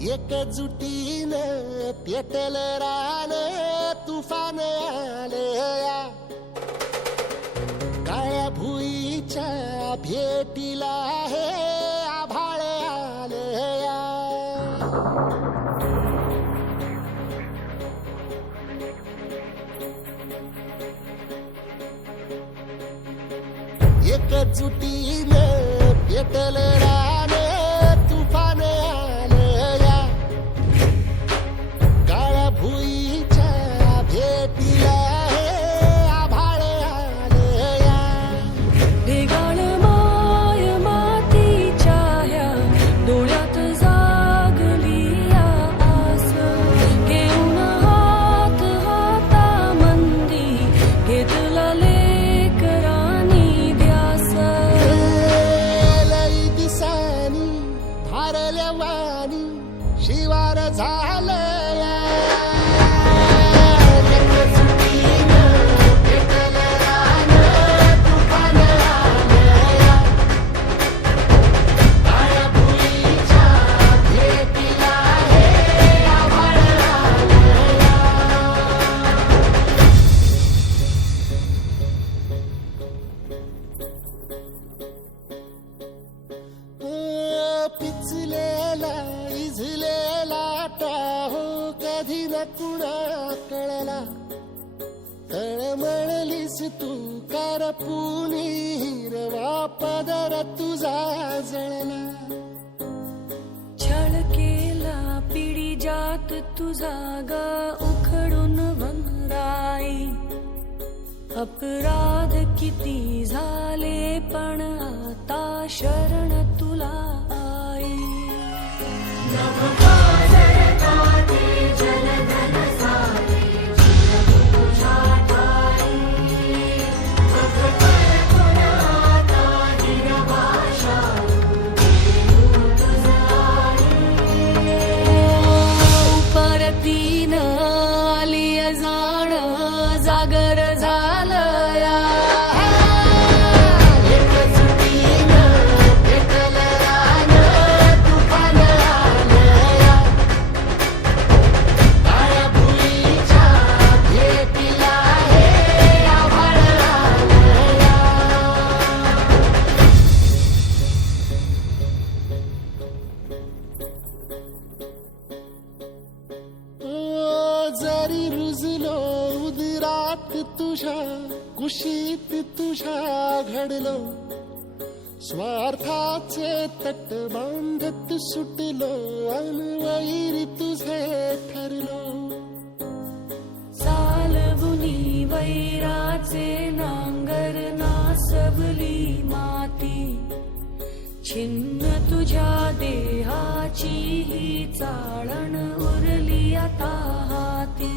एकजुटीनं पेटल रान तुफान आलया काळ्या भुईच्या भेटीला हे आभाळ आलया एकजुटीनं पेटल रान तुफान आलया काळ्या भुईच्या भेटीला हे आभाळ आलया ढेगाळ माय मातीच्या ह्या डोळ्यात जागली आस घेऊन हात हातामंदी घेतला लेकरांनी ध्यास लई दिसानी भारल्या वाणी शिवार झालया पिचलेला इझलेला टाहो कधी न कुणा कळला तळमळलीस तू करपुनी हिरवा पदर तुझा जळला छळ केला पिढी जात तुझा ग उखडून वनराई अपराध किती झाले पण आता शरण तुला आई परतीन आली जाण जागर झालया जरी रुजलो उदरात तुझ्या कुशीत तुझ्या घडलो स्वार्थाचे तट बांधत सुटलो अनवैरी तुझे ठरलो चालवुनी वैराचे नांगर नासवली माती छिन्न तुझ्या देहाची ही चाळण उरली आता हाती